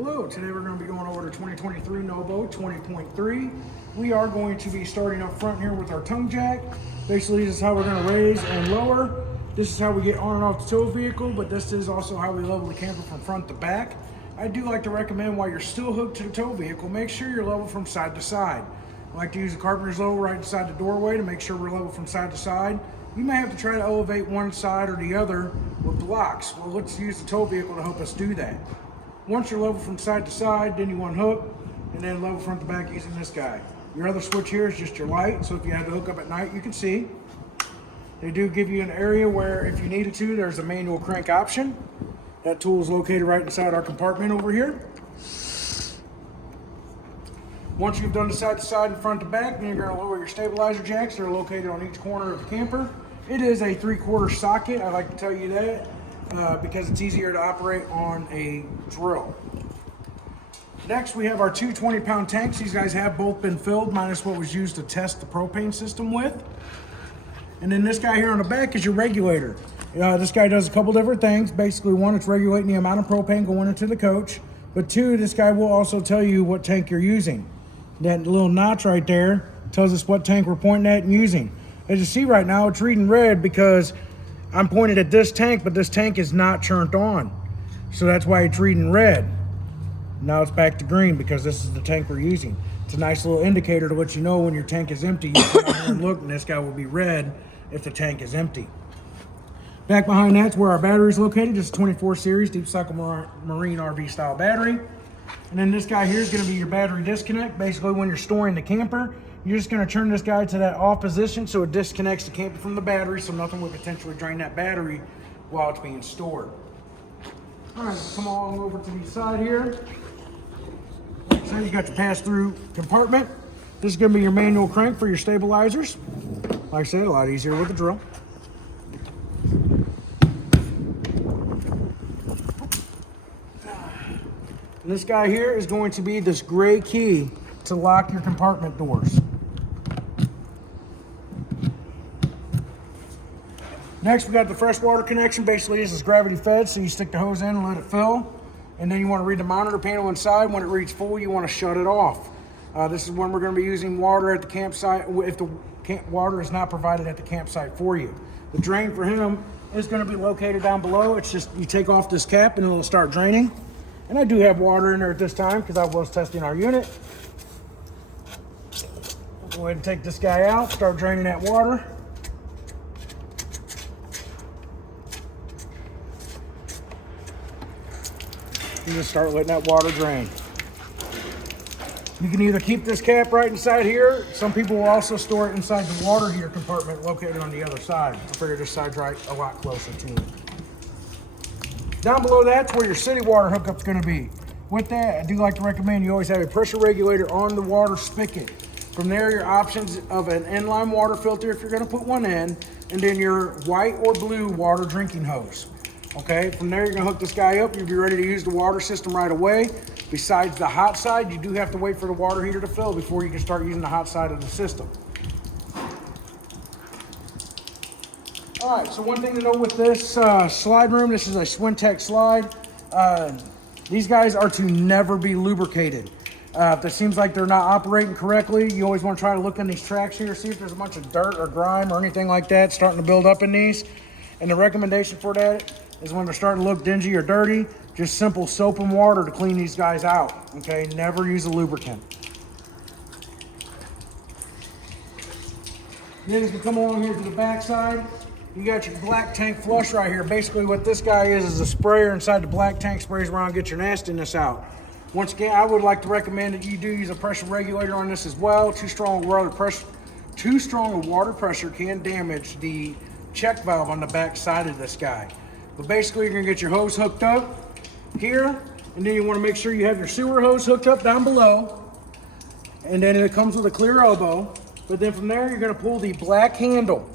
Hello, today we're going to be going over the 2023 Novo 20.3. We are going to be starting up front here with our tongue jack. Basically, this is how we're going to raise and lower. This is how we get on and off the tow vehicle, but this is also how we level the camper from front to back. I do like to recommend while you're still hooked to the tow vehicle, make sure you're level from side to side. I like to use the carpenter's level right inside the doorway to make sure we're level from side to side. You may have to try to elevate one side or the other with blocks. Well, let's use the tow vehicle to help us do that. Once you're level from side to side, then you unhook and then level front to back using this guy. Your other switch here is just your light, so if you had to hook up at night, you can see. They do give you an area where if you needed to, there's a manual crank option. That tool is located right inside our compartment over here. Once you've done the side to side and front to back, then you're going to lower your stabilizer jacks. They're located on each corner of the camper. It is a 3/4 socket, I like to tell you that. Because it's easier to operate on a drill. Next, we have our two 20-pound tanks. These guys have both been filled, minus what was used to test the propane system with. And then this guy here on the back is your regulator. This guy does a couple different things. Basically, one, it's regulating the amount of propane going into the coach. But two, this guy will also tell you what tank you're using. That little notch right there tells us what tank we're pointing at and using. As you see right now, it's reading red because I'm pointed at this tank, but this tank is not turned on. So that's why it's reading red. Now it's back to green because this is the tank we're using. It's a nice little indicator to let you know when your tank is empty. You come out here and look, and this guy will be red if the tank is empty. Back behind that's where our battery is located. This is 24 series Deep Cycle Marine RV style battery. And then this guy here is going to be your battery disconnect. Basically, when you're storing the camper, you're just going to turn this guy to that off position so it disconnects the camper from the battery, so nothing will potentially drain that battery while it's being stored. All right, come on over to the side here. So you got your pass-through compartment. This is going to be your manual crank for your stabilizers. Like I said, a lot easier with the drill. And this guy here is going to be this gray key to lock your compartment doors. Next, we got the freshwater connection. Basically, this is gravity fed, so you stick the hose in and let it fill. And then you want to read the monitor panel inside. When it reads full, you want to shut it off. This is when we're going to be using water at the campsite if the water is not provided at the campsite for you. The drain for him is going to be located down below. It's just you take off this cap and it'll start draining. And I do have water in there at this time because I was testing our unit. Go ahead and take this guy out, start draining that water. And just start letting that water drain. You can either keep this cap right inside here. Some people will also store it inside the water heater compartment located on the other side. I figure this side's right a lot closer to it. Down below that's where your city water hookup's going to be. With that, I do like to recommend you always have a pressure regulator on the water spigot. From there, your options of an inline water filter if you're going to put one in, and then your white or blue water drinking hose. Okay, from there you're going to hook this guy up. You'll be ready to use the water system right away. Besides the hot side, you do have to wait for the water heater to fill before you can start using the hot side of the system. All right, so one thing to know with this slide room, this is a Swintech slide. These guys are to never be lubricated. If it seems like they're not operating correctly, you always want to try to look in these tracks here, see if there's a bunch of dirt or grime or anything like that starting to build up in these. And the recommendation for that is when they're starting to look dingy or dirty, just simple soap and water to clean these guys out, okay? Never use a lubricant. Then as we come along here to the back side, you got your black tank flush right here. Basically what this guy is a sprayer inside the black tank, sprays around, get your nastiness out. Once again, I would like to recommend that you do use a pressure regulator on this as well. Too strong of water pressure can damage the check valve on the back side of this guy. But basically you're gonna get your hose hooked up here, and then you wanna make sure you have your sewer hose hooked up down below. And then it comes with a clear elbow. But then from there, you're gonna pull the black handle.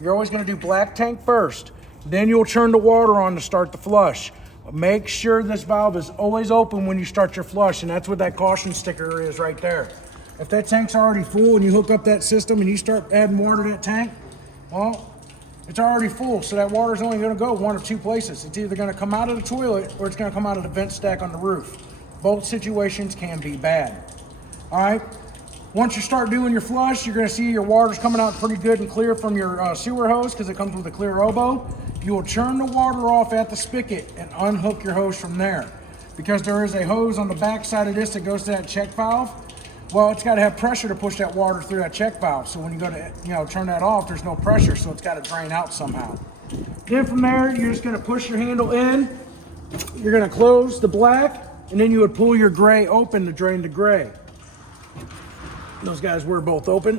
You're always gonna do black tank first. Then you'll turn the water on to start the flush. Make sure this valve is always open when you start your flush, and that's what that caution sticker is right there. If that tank's already full and you hook up that system and you start adding water to that tank, well, it's already full, so that water's only gonna go one of two places. It's either gonna come out of the toilet or it's gonna come out of the vent stack on the roof. Both situations can be bad. All right. Once you start doing your flush, you're going to see your water's coming out pretty good and clear from your sewer hose because it comes with a clear elbow. You will turn the water off at the spigot and unhook your hose from there. Because there is a hose on the back side of this that goes to that check valve, well, it's got to have pressure to push that water through that check valve. So when you go to, turn that off, there's no pressure, so it's got to drain out somehow. Then from there, you're just going to push your handle in. You're going to close the black, and then you would pull your gray open to drain the gray. Those guys were both open.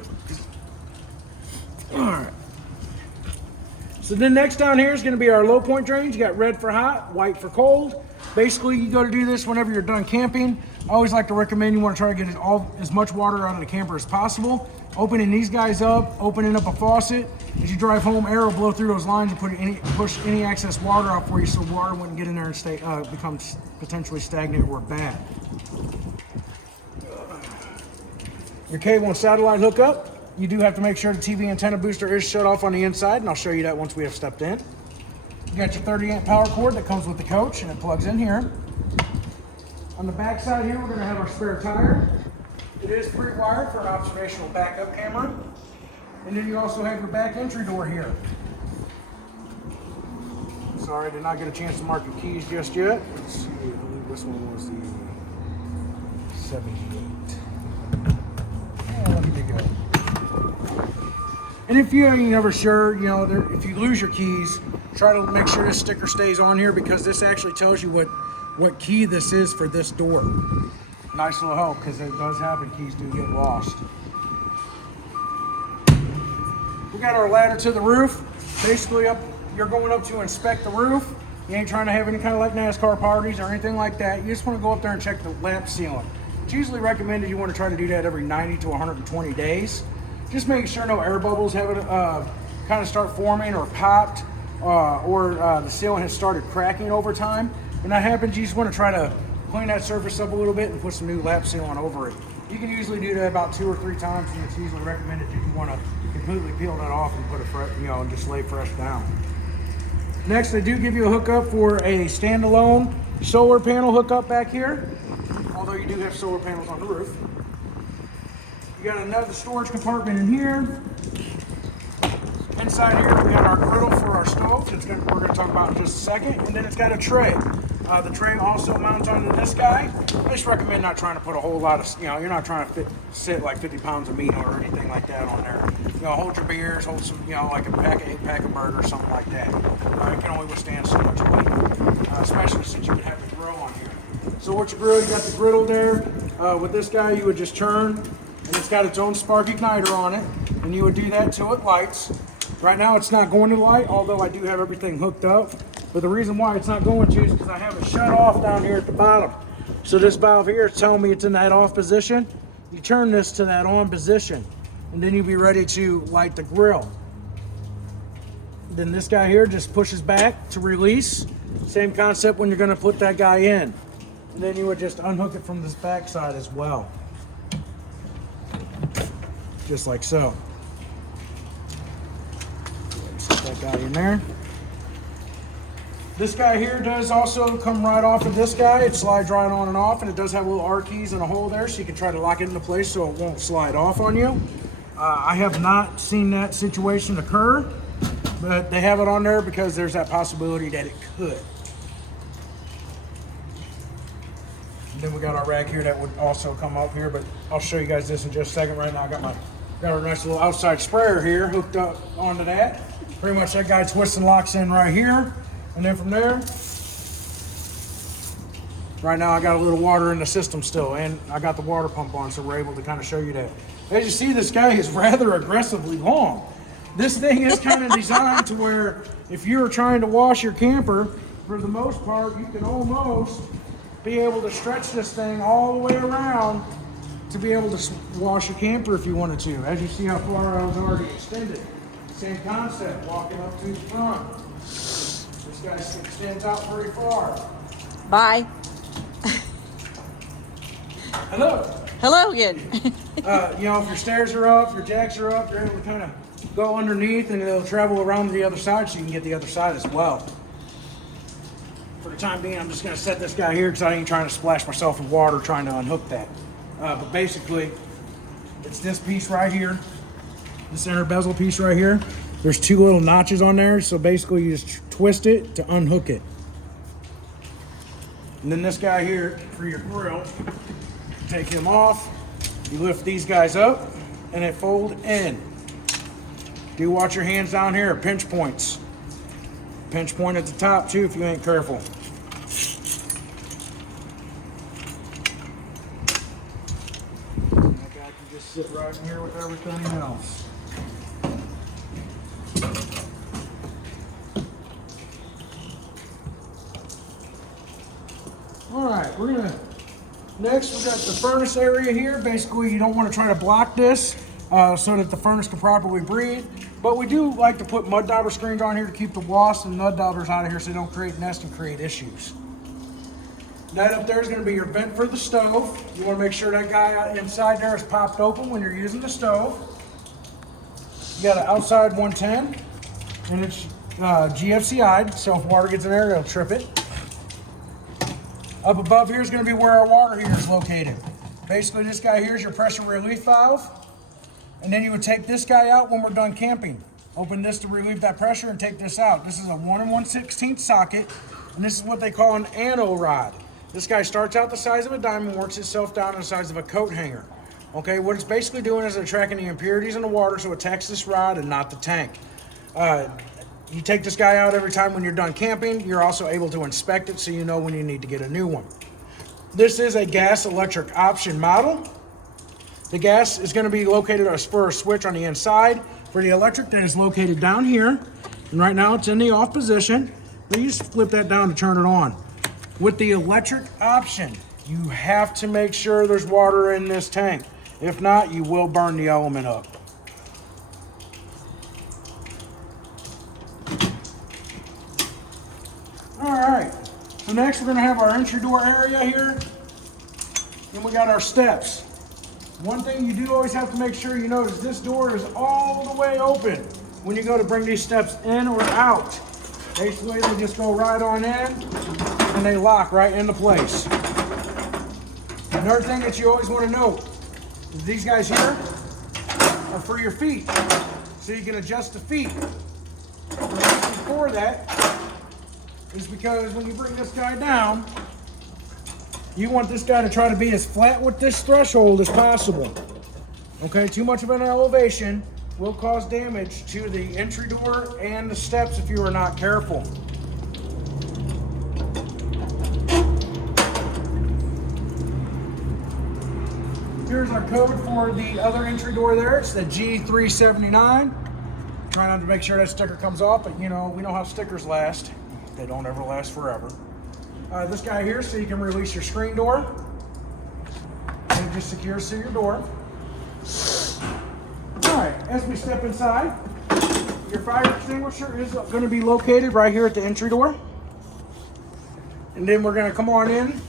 All right. So then next down here is going to be our low point drains. You got red for hot, white for cold. Basically, you go to do this whenever you're done camping. I always like to recommend you want to try to get as much water out of the camper as possible. Opening these guys up, opening up a faucet. As you drive home, air will blow through those lines and push any excess water out for you so water wouldn't get in there and become potentially stagnant or bad. Your cable and satellite hookup, you do have to make sure the TV antenna booster is shut off on the inside, and I'll show you that once we have stepped in. You got your 30 amp power cord that comes with the coach, and it plugs in here. On the back side here, we're going to have our spare tire. It is pre-wired for an observational backup camera. And then you also have your back entry door here. Sorry, I did not get a chance to mark your keys just yet. Let's see, I believe this one was the 78. Yeah, look at it go. And if you ain't never sure, if you lose your keys, try to make sure this sticker stays on here because this actually tells you what key this is for this door. Nice little help because it does happen, keys do get lost. We got our ladder to the roof. Basically, you're going up to inspect the roof. You ain't trying to have any kind of like NASCAR parties or anything like that. You just want to go up there and check the lap sealing. It's usually recommended you want to try to do that every 90 to 120 days. Just making sure no air bubbles haven't kind of start forming or popped or the sealant has started cracking over time. When that happens, you just want to try to clean that surface up a little bit and put some new lap sealant over it. You can usually do that about 2 or 3 times, and it's usually recommended if you want to completely peel that off and put it and just lay fresh down. Next, they do give you a hookup for a standalone solar panel hookup back here, although you do have solar panels on the roof. You got another storage compartment in here. Inside here, we got our griddle for our stove. We're going to talk about in just a second. And then it's got a tray. The tray also mounts onto this guy. I just recommend not trying to put a whole lot of, you're not trying to sit like 50 pounds of meat or anything like that on there. Hold your beers, hold some, like a pack of burger or something like that. It can only withstand so much weight, especially since you would have the grill on here. So with your grill, you got the griddle there. With this guy, you would just turn, and it's got its own spark igniter on it, and you would do that till it lights. Right now, it's not going to light, although I do have everything hooked up. But the reason why it's not going to is because I have it shut off down here at the bottom. So this valve here is telling me it's in that off position. You turn this to that on position, and then you'll be ready to light the grill. Then this guy here just pushes back to release. Same concept when you're going to put that guy in. And then you would just unhook it from this back side as well. Just like so. Set that guy in there. This guy here does also come right off of this guy. It slides right on and off, and it does have little R keys and a hole there, so you can try to lock it into place so it won't slide off on you. I have not seen that situation occur, but they have it on there because there's that possibility that it could. And then we got our rack here that would also come up here, but I'll show you guys this in just a second. Right now I got our nice little outside sprayer here hooked up onto that. Pretty much that guy twists and locks in right here. And then from there, right now I got a little water in the system still, and I got the water pump on, so we're able to kind of show you that. As you see, this guy is rather aggressively long. This thing is kind of designed to where if you're trying to wash your camper, for the most part, you can almost be able to stretch this thing all the way around to be able to wash your camper if you wanted to. As you see how far I was already extended. Same concept, walking up to the front. This guy extends out very far. Bye. Hello. Hello again. If your stairs are up, your jacks are up, you're able to kind of go underneath and it'll travel around to the other side so you can get the other side as well. For the time being, I'm just going to set this guy here because I ain't trying to splash myself in water trying to unhook that. But basically, it's this piece right here, this inner bezel piece right here. There's two little notches on there, so basically you just twist it to unhook it. And then this guy here for your grill, take him off, you lift these guys up, and it fold in. Do watch your hands down here, pinch points. Pinch point at the top too if you ain't careful. That guy can just sit right in here with everything else. Alright, next we got the furnace area here. Basically you don't want to try to block this so that the furnace can properly breathe. But we do like to put mud dauber screens on here to keep the wasps and mud daubers out of here so they don't create nests and create issues. That up there is going to be your vent for the stove. You want to make sure that guy inside there is popped open when you're using the stove. You got an outside 110 and it's GFCI'd, so if water gets in there it'll trip it. Up above here is going to be where our water heater is located. Basically this guy here is your pressure relief valve. And then you would take this guy out when we're done camping. Open this to relieve that pressure and take this out. This is a 1 1/16 socket, and this is what they call an anno rod. This guy starts out the size of a diamond, works itself down to the size of a coat hanger. Okay, what it's basically doing is it's tracking the impurities in the water so it attacks this rod and not the tank. You take this guy out every time when you're done camping. You're also able to inspect it so you know when you need to get a new one. This is a gas electric option model. The gas is going to be located for a switch on the inside. For the electric, that is located down here. And right now it's in the off position. But you just flip that down to turn it on. With the electric option, you have to make sure there's water in this tank. If not, you will burn the element up. Alright, so next we're going to have our entry door area here. Then we got our steps. One thing you do always have to make sure you know is this door is all the way open when you go to bring these steps in or out. Basically, they just go right on in and they lock right into place. Another thing that you always want to note is these guys here are for your feet, so you can adjust the feet. The reason for that is because when you bring this guy down, you want this guy to try to be as flat with this threshold as possible. Okay, too much of an elevation will cause damage to the entry door and the steps if you are not careful. Here's our code for the other entry door there. It's the G379. Try not to make sure that sticker comes off, but you know, we know how stickers last. They don't ever last forever. This guy here, so you can release your screen door. And it just secures to your door. Alright, as we step inside, your fire extinguisher is going to be located right here at the entry door. And then we're going to come on in.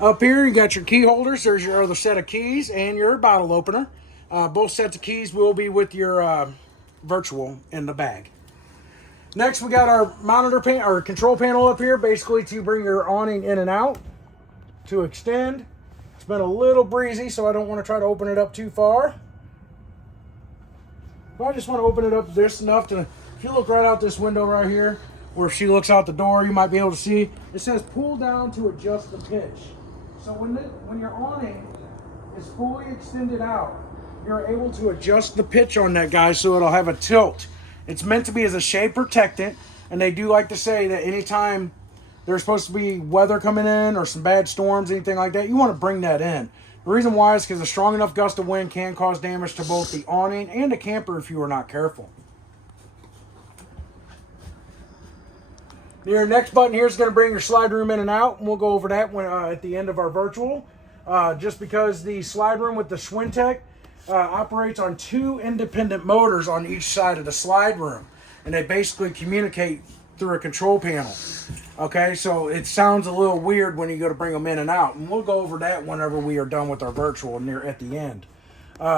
Up here, you got your key holders. There's your other set of keys and your bottle opener. Both sets of keys will be with your virtual in the bag. Next, we got our monitor panel, or control panel up here, basically to bring your awning in and out, to extend. It's been a little breezy, so I don't want to try to open it up too far. But I just want to open it up just enough to, if you look right out this window right here, where if she looks out the door, you might be able to see, it says pull down to adjust the pitch. So when your awning is fully extended out, you're able to adjust the pitch on that guy so it'll have a tilt. It's meant to be as a shade protectant, and they do like to say that anytime there's supposed to be weather coming in or some bad storms, anything like that, you want to bring that in. The reason why is because a strong enough gust of wind can cause damage to both the awning and the camper if you are not careful. Your next button here is going to bring your slide room in and out, and we'll go over that when, at the end of our virtual. Just because the slide room with the Schwintek operates on two independent motors on each side of the slide room, and they basically communicate through a control panel. Okay, so it sounds a little weird when you go to bring them in and out, and we'll go over that whenever we are done with our virtual near at the end.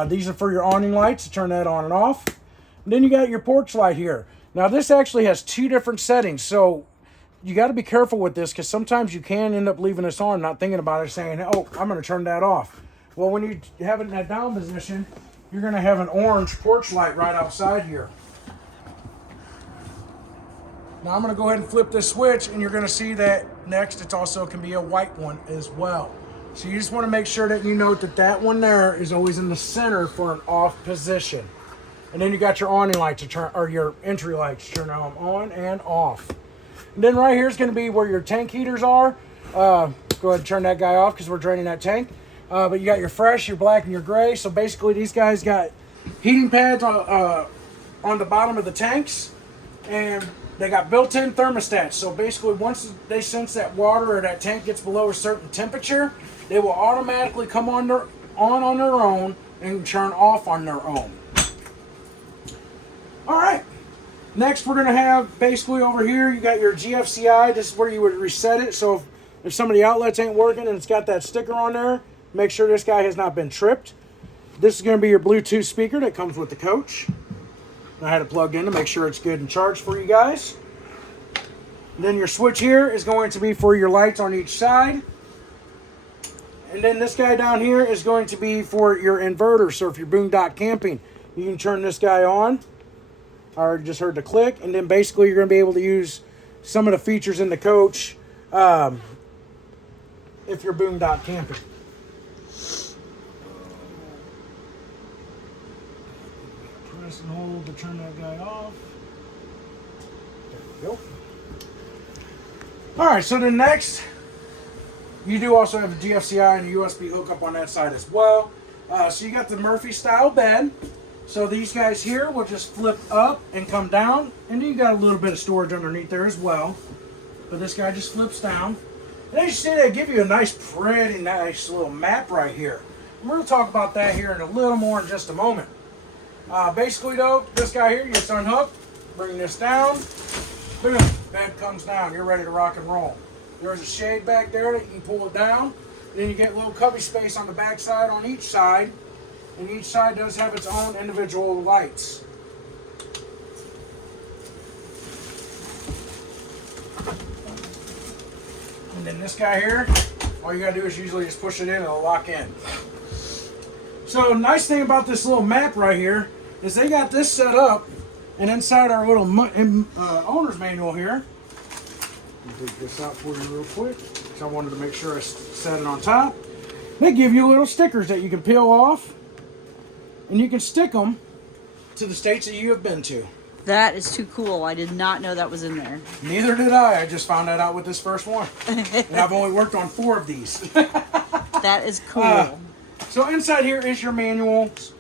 These are for your awning lights to turn that on and off. And then you got your porch light here. Now this actually has two different settings, so you got to be careful with this because sometimes you can end up leaving this on, not thinking about it, saying, oh, I'm going to turn that off. Well, when you have it in that down position, you're going to have an orange porch light right outside here. Now I'm going to go ahead and flip this switch, and you're going to see that next it also can be a white one as well. So you just want to make sure that you note that that one there is always in the center for an off position. And then you got your awning light to turn, or your entry lights to turn them on and off. And then right here is going to be where your tank heaters are. Go ahead and turn that guy off because we're draining that tank. But you got your fresh, your black, and your gray. So basically these guys got heating pads on the bottom of the tanks. And they got built-in thermostats. So basically once they sense that water or that tank gets below a certain temperature, they will automatically come on their own and turn off on their own. All right. Next, we're going to have basically over here, you got your GFCI. This is where you would reset it. So if some of the outlets ain't working and it's got that sticker on there, make sure this guy has not been tripped. This is going to be your Bluetooth speaker that comes with the coach. I had it plugged in to make sure it's good and charged for you guys. And then your switch here is going to be for your lights on each side. And then this guy down here is going to be for your inverter. So if you're boondock camping, you can turn this guy on. I already just heard the click. And then basically you're going to be able to use some of the features in the coach if you're boondock camping. Press and hold to turn that guy off. There we go. All right, so then next, you do also have a GFCI and a USB hookup on that side as well. So you got the Murphy style bed. So these guys here will just flip up and come down. And then you got a little bit of storage underneath there as well. But this guy just flips down. And as you see, they give you a pretty nice little map right here. And we're going to talk about that here in a little more in just a moment. Basically though, this guy here, you just unhook, bring this down, boom, bed comes down, you're ready to rock and roll. There's a shade back there that you can pull it down. Then you get a little cubby space on the back side on each side. And each side does have its own individual lights. And then this guy here, all you gotta do is usually just push it in and it'll lock in. So nice thing about this little map right here is they got this set up, and inside our little owner's manual here, let me take this out for you real quick because I wanted to make sure I set it on top. They give you little stickers that you can peel off, and you can stick them to the states that you have been to. That is too cool. I did not know that was in there. Neither did I. I just found that out with this first one. And I've only worked on 4 of these. That is cool. So inside here is your manuals.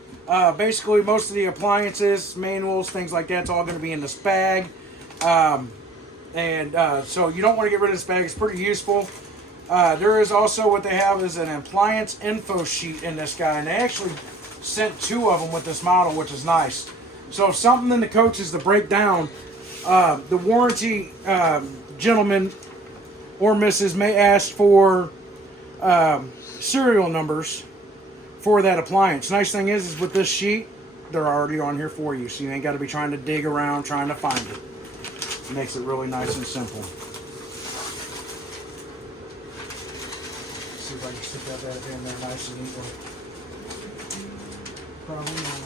Basically, most of the appliances, manuals, things like that's all going to be in this bag. So you don't want to get rid of this bag. It's pretty useful. There is also what they have is an appliance info sheet in this guy. And they actually sent 2 of them with this model, which is nice. So if something in the coach is to break down, the warranty gentleman or missus may ask for serial numbers for that appliance. Nice thing is with this sheet, they're already on here for you, so you ain't got to be trying to dig around trying to find it. It makes it really nice and simple. Let's see if I can stick that in there nice and neatly. Probably not.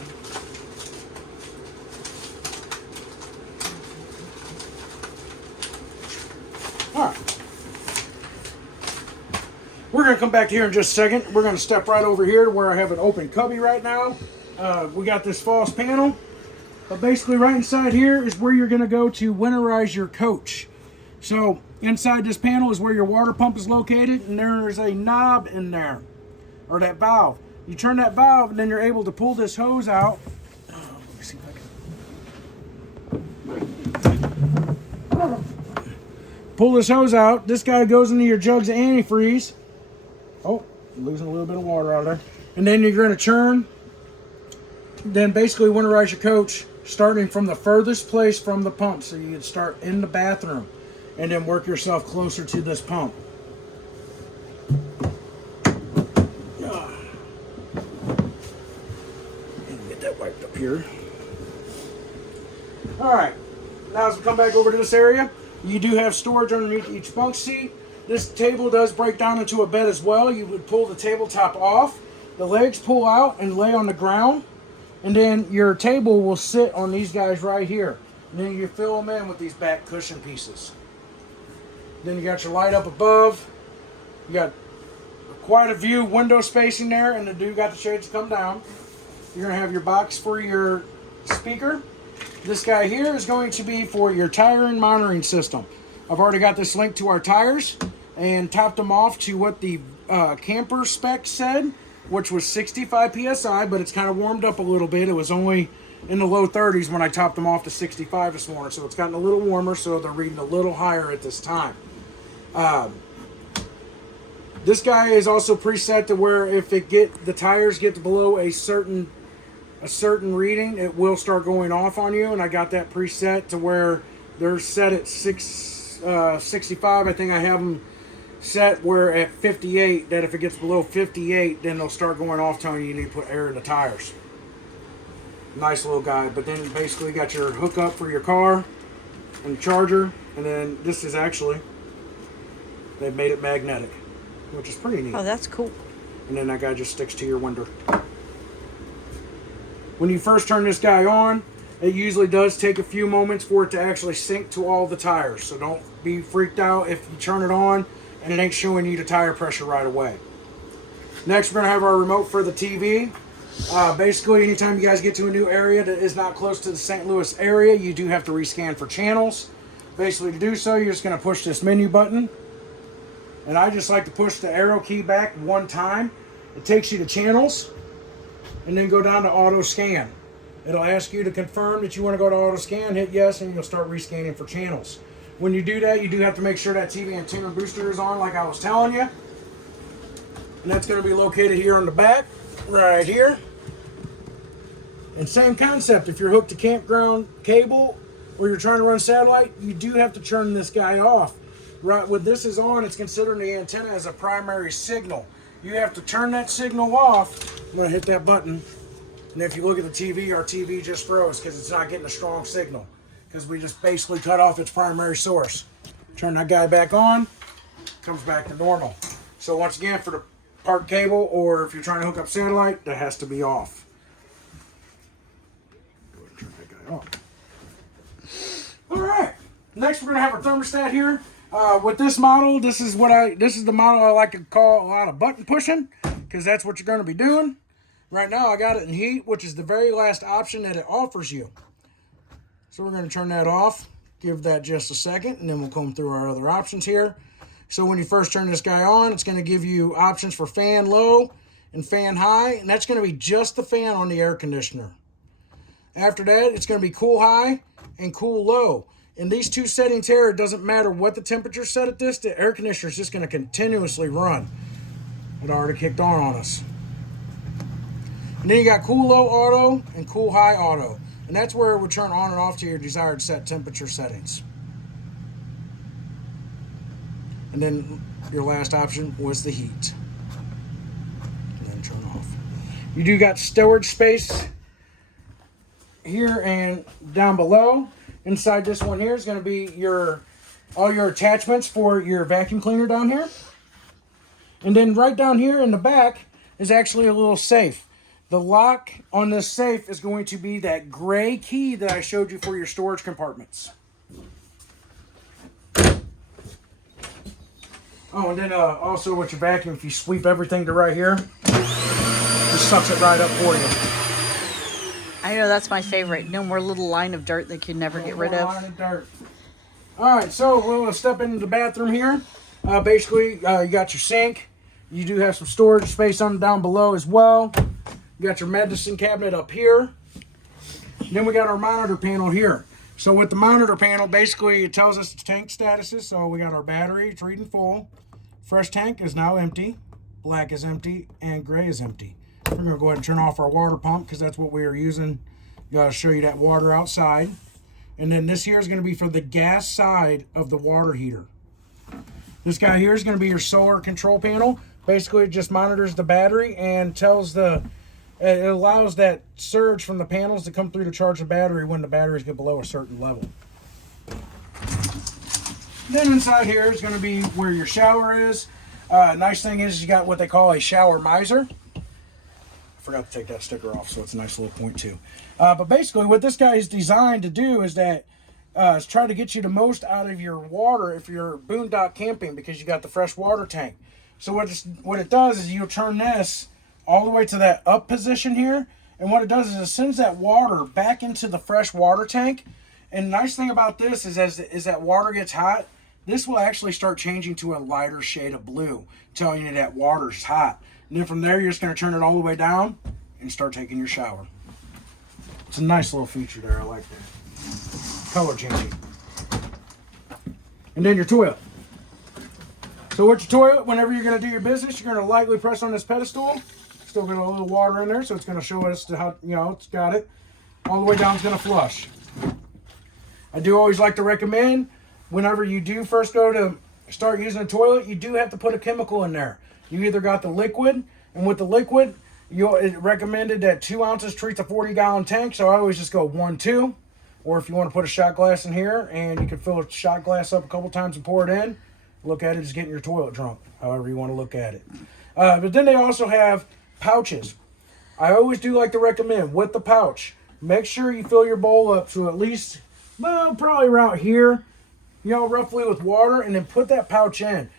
Alright. We're going to come back here in just a second. We're going to step right over here to where I have an open cubby right now. We got this false panel. But basically right inside here is where you're going to go to winterize your coach. So inside this panel is where your water pump is located. And there is a knob in there. Or that valve. You turn that valve and then you're able to pull this hose out. Let me see if I can... Pull this hose out. This guy goes into your jugs of antifreeze. Oh, losing a little bit of water out of there. And then you're going to churn. Then basically winterize your coach starting from the furthest place from the pump. So you can start in the bathroom and then work yourself closer to this pump. And get that wiped up here. All right. Now as we come back over to this area, You do have storage underneath each bunk seat. This table does break down into a bed as well. You would pull the tabletop off, the legs pull out and lay on the ground, and then your table will sit on these guys right here. And then you fill them in with these back cushion pieces. Then you got your light up above. You got quite a view window spacing there, and the dude got the shades to come down. You're going to have your box for your speaker. This guy here is going to be for your tire and monitoring system. I've already got this linked to our tires and topped them off to what the camper spec said, which was 65 psi, but it's kind of warmed up a little bit. It was only in the low 30s when I topped them off to 65 this morning, so it's gotten a little warmer, so they're reading a little higher at this time. This guy is also preset to where if the tires get below a certain reading, it will start going off on you, and I got that preset to where they're set at 65. I think I have them set where at 58, that if it gets below 58, then they'll start going off, telling you need to put air in the tires. Nice little guy. But then basically got your hookup for your car and the charger, and then this is actually, they've made it magnetic, which is pretty neat. Oh, that's cool. And then that guy just sticks to your window. When you first turn this guy on, it usually does take a few moments for it to actually sync to all the tires. So don't be freaked out if you turn it on and it ain't showing you the tire pressure right away. Next, we're going to have our remote for the TV. Basically, anytime you guys get to a new area that is not close to the St. Louis area, you do have to rescan for channels. Basically, to do so, you're just going to push this menu button. And I just like to push the arrow key back one time. It takes you to channels. And then go down to auto scan. It'll ask you to confirm that you want to go to auto scan, hit yes, and you'll start rescanning for channels. When you do that, you do have to make sure that TV antenna booster is on like I was telling you. And that's going to be located here on the back, right here. And same concept, if you're hooked to campground cable or you're trying to run satellite, you do have to turn this guy off. Right, when this is on, it's considering the antenna as a primary signal. You have to turn that signal off. I'm going to hit that button. And if you look at the TV, our TV just froze because it's not getting a strong signal. Because we just basically cut off its primary source. Turn that guy back on, comes back to normal. So once again, for the park cable, or if you're trying to hook up satellite, that has to be off. Go ahead and turn that guy off. All right. Next, we're going to have our thermostat here. With this model, this is the model I like to call a lot of button pushing, because that's what you're going to be doing. Right now, I got it in heat, which is the very last option that it offers you. So we're going to turn that off, give that just a second, and then we'll come through our other options here. So when you first turn this guy on, it's going to give you options for fan low and fan high, and that's going to be just the fan on the air conditioner. After that, it's going to be cool high and cool low. In these two settings here, it doesn't matter what the temperature set at this, the air conditioner is just going to continuously run. It already kicked on us. And then you got cool low auto and cool high auto. And that's where it would turn on and off to your desired set temperature settings. And then your last option was the heat. And then turn off. You do got storage space here and down below. Inside this one here is going to be all your attachments for your vacuum cleaner down here. And then right down here in the back is actually a little safe. The lock on this safe is going to be that gray key that I showed you for your storage compartments. Oh, and then also with your vacuum, if you sweep everything to right here, just sucks it right up for you. I know that's my favorite. No more little line of dirt that you never get rid of. Line of dirt. All right, so we'll step into the bathroom here. Basically, you got your sink. You do have some storage space on down below as well. You got your medicine cabinet up here. Then we got our monitor panel here. So with the monitor panel, basically it tells us the tank statuses. So we got our battery, it's reading full. Fresh tank is now empty. Black is empty and gray is empty. We're going to go ahead and turn off our water pump because that's what we are using. Got to show you that water outside. And then this here is going to be for the gas side of the water heater. This guy here is going to be your solar control panel. Basically, it just monitors the battery and tells it allows that surge from the panels to come through to charge the battery when the batteries get below a certain level. Then inside here is going to be where your shower is. Nice thing is you got what they call a shower miser. I forgot to take that sticker off, so it's a nice little point too. But basically what this guy is designed to do is that is try to get you the most out of your water if you're boondock camping, because you got the fresh water tank. So what it does is you'll turn this all the way to that up position here, and what it does is it sends that water back into the fresh water tank. And the nice thing about this is as that water gets hot, this will actually start changing to a lighter shade of blue, telling you that water's hot. And then from there, you're just going to turn it all the way down and start taking your shower. It's a nice little feature there. I like that. Color changing. And then your toilet. So with your toilet, whenever you're going to do your business, you're going to lightly press on this pedestal. Still got a little water in there, so it's going to show us how, it's got it. All the way down, it's going to flush. I do always like to recommend, whenever you do first go to start using a toilet, you do have to put a chemical in there. You either got the liquid, and with the liquid, it recommended that 2 ounces treats a 40-gallon tank, so I always just go 1, 2. Or if you want to put a shot glass in here, and you can fill a shot glass up a couple times and pour it in, look at it as getting your toilet drunk, however you want to look at it. But then they also have pouches. I always do like to recommend, with the pouch, make sure you fill your bowl up to at least, well, probably around here, roughly with water, and then put that pouch in.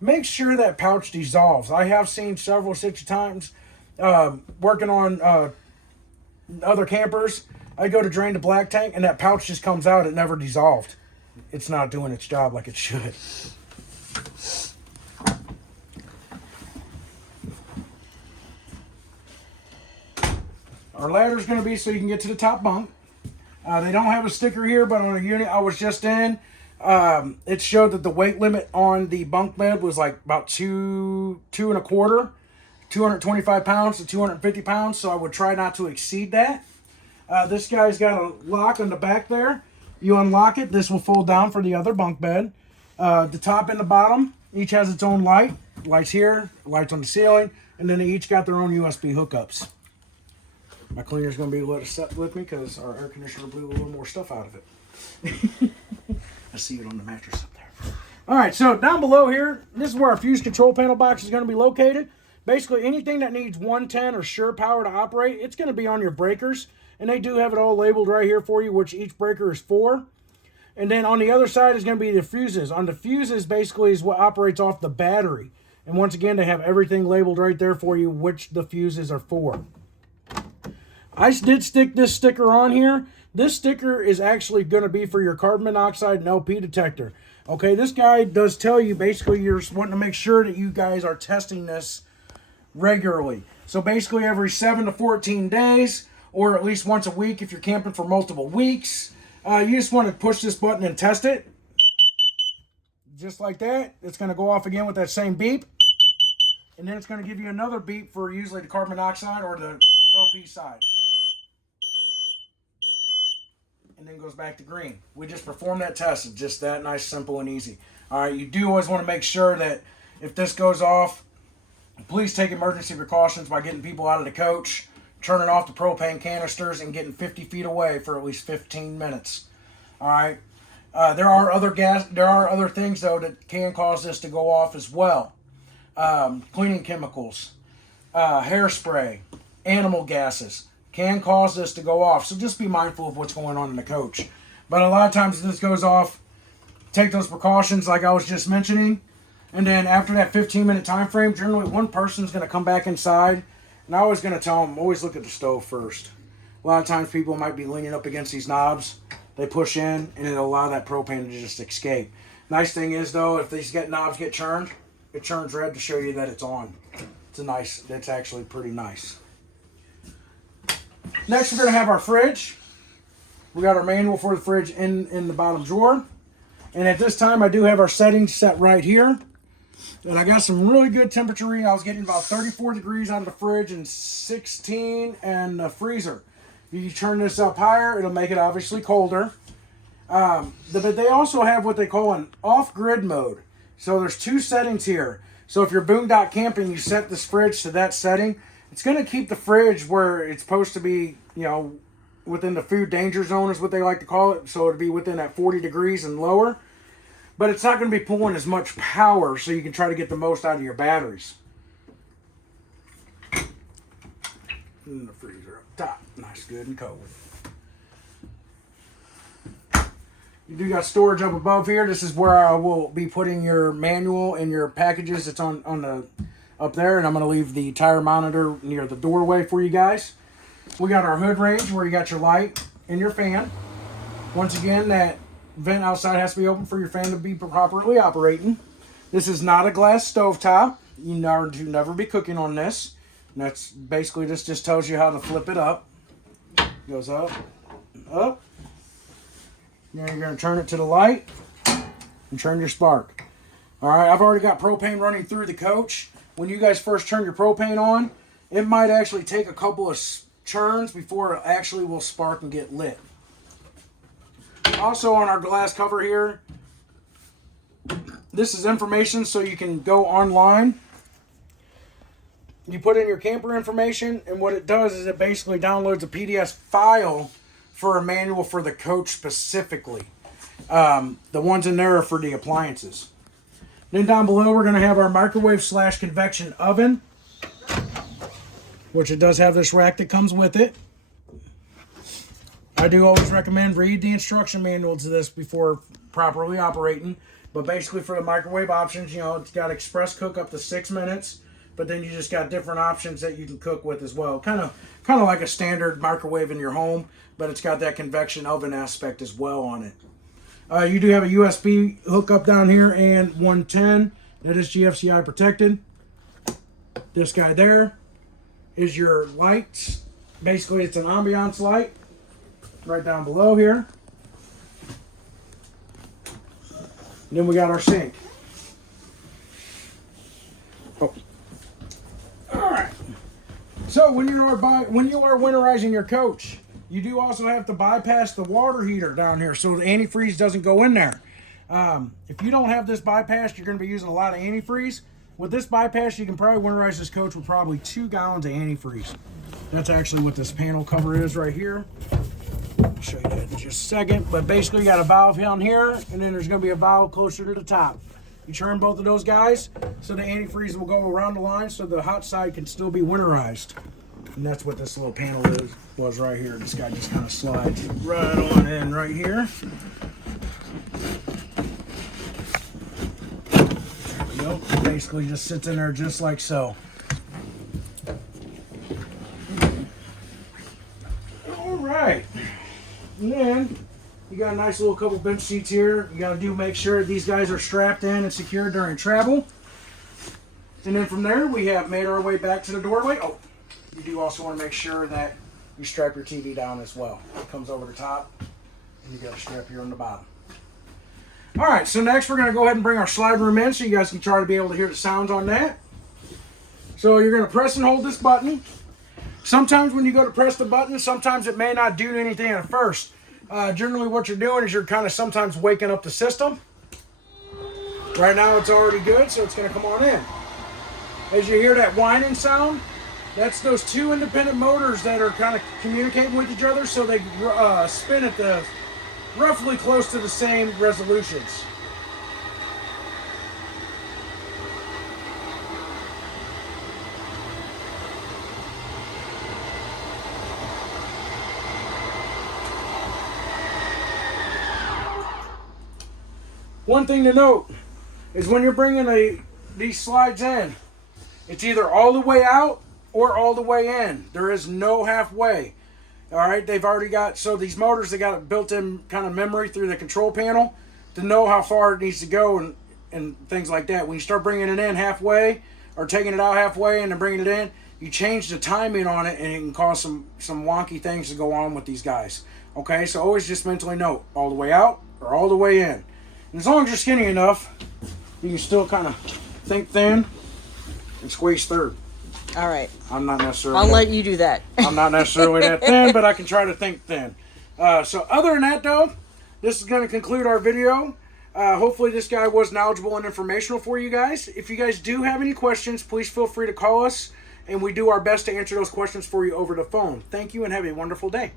Make sure that pouch dissolves. I have seen several times working on other campers. I go to drain the black tank, and that pouch just comes out. It never dissolved. It's not doing its job like it should. Our ladder is going to be so you can get to the top bunk. They don't have a sticker here, but on a unit I was just in, it showed that the weight limit on the bunk bed was like about 2.25, 225 pounds to 250 pounds. So I would try not to exceed that. This guy's got a lock on the back there. You unlock it. This will fold down for the other bunk bed. The top and the bottom each has its own light. Lights here, lights on the ceiling, and then they each got their own USB hookups. My cleaner's going to be able to set with me because our air conditioner blew a little more stuff out of it. I see it on the mattress up there. All right, so down below here, this is where our fuse control panel box is going to be located. Basically, anything that needs 110 or sure power to operate, it's going to be on your breakers. And they do have it all labeled right here for you, which each breaker is for. And then on the other side is going to be the fuses. On the fuses, basically, is what operates off the battery. And once again, they have everything labeled right there for you, which the fuses are for. I did stick this sticker on here. This sticker is actually going to be for your carbon monoxide and LP detector. Okay, this guy does tell you, basically, you're wanting to make sure that you guys are testing this regularly. So basically, every 7 to 14 days, or at least once a week if you're camping for multiple weeks, you just want to push this button and test it. Just like that. It's going to go off again with that same beep. And then it's going to give you another beep for usually the carbon monoxide or the LP side. And then goes back to green. We just performed that test. It's just that nice, simple, and easy. All right, you do always want to make sure that if this goes off, please take emergency precautions by getting people out of the coach, turning off the propane canisters, and getting 50 feet away for at least 15 minutes. All right. There are other things though that can cause this to go off as well. Cleaning chemicals, hairspray, animal gases can cause this to go off. So just be mindful of what's going on in the coach. But a lot of times this goes off, take those precautions like I was just mentioning. And then after that 15-minute time frame, generally one person's going to come back inside. And I was going to tell them, always look at the stove first. A lot of times people might be leaning up against these knobs. They push in and it'll allow that propane to just escape. Nice thing is though, if these knobs get churned, it churns red to show you that it's on. That's actually pretty nice. Next, we're going to have our fridge. We got our manual for the fridge in the bottom drawer. And at this time, I do have our settings set right here. And I got some really good temperature reading. I was getting about 34 degrees out of the fridge and 16 in the freezer. You turn this up higher, it'll make it obviously colder. But they also have what they call an off-grid mode. So there's 2 settings here. So if you're boondock camping, you set this fridge to that setting. It's going to keep the fridge where it's supposed to be, within the food danger zone is what they like to call it. So it'll be within that 40 degrees and lower. but it's not going to be pulling as much power, so you can try to get the most out of your batteries. And the freezer up top, nice, good and cold. You do got storage up above here. This is where I will be putting your manual and your packages. It's on the up there, and I'm going to leave the tire monitor near the doorway for you guys. We got our hood range where you got your light and your fan. Once again, that vent outside has to be open for your fan to be properly operating. This is not a glass stovetop. You are to never be cooking on this. And that's basically, this just tells you how to flip it up. Goes up, up. Now you're going to turn it to the light and turn your spark. All right, I've already got propane running through the coach. When you guys first turn your propane on, it might actually take a couple of turns before it actually will spark and get lit. Also on our glass cover here, this is information so you can go online. You put in your camper information, and what it does is it basically downloads a PDF file for a manual for the coach specifically. The ones in there are for the appliances. Then down below we're going to have our microwave / convection oven, which it does have this rack that comes with it. I do always recommend read the instruction manual to this before properly operating. But basically for the microwave options, you know, it's got express cook up to 6 minutes. But then you just got different options that you can cook with as well. Kind of like a standard microwave in your home, but it's got that convection oven aspect as well on it. You do have a USB hookup down here and 110 that is GFCI protected. This guy there is your lights. Basically, it's an ambiance light right down below here. And then we got our sink. Oh. All right. So when you are winterizing your coach, you do also have to bypass the water heater down here so the antifreeze doesn't go in there. If you don't have this bypass, you're going to be using a lot of antifreeze. With this bypass, you can probably winterize this coach with probably 2 gallons of antifreeze. That's actually what this panel cover is right here. I'll show you that in just a second. But basically, you got a valve down here, and then there's going to be a valve closer to the top. You turn both of those guys, so the antifreeze will go around the line so the hot side can still be winterized. And that's what this little panel was right here. This guy just kind of slides right on in right here. There we go. Basically just sits in there just like so. All right. And then you got a nice little couple bench seats here. You got to make sure these guys are strapped in and secured during travel. And then from there, we have made our way back to the doorway. Oh, you do also want to make sure that you strap your TV down as well. It comes over the top, and you got a strap here on the bottom. All right, so next we're going to go ahead and bring our slide room in so you guys can try to be able to hear the sounds on that. So you're going to press and hold this button. Sometimes when you go to press the button, sometimes it may not do anything at first. Generally what you're doing is you're kind of sometimes waking up the system. Right now it's already good, so it's going to come on in. As you hear that whining sound, that's those 2 independent motors that are kind of communicating with each other, so they spin at the roughly close to the same resolutions. One thing to note is when you're bringing these slides in, it's either all the way out or all the way in. There is no halfway. All right, they've already got, so these motors, they got a built-in kind of memory through the control panel to know how far it needs to go and things like that. When you start bringing it in halfway or taking it out halfway and then bringing it in, you change the timing on it and it can cause some wonky things to go on with these guys. Okay, so always just mentally note, all the way out or all the way in. And as long as you're skinny enough, you can still kind of think thin and squeeze through. All right. I'm not necessarily. I'll let you do that. I'm not necessarily that thin, but I can try to think thin. So other than that, though, this is going to conclude our video. Hopefully this guy was knowledgeable and informational for you guys. If you guys do have any questions, please feel free to call us, and we do our best to answer those questions for you over the phone. Thank you, and have a wonderful day.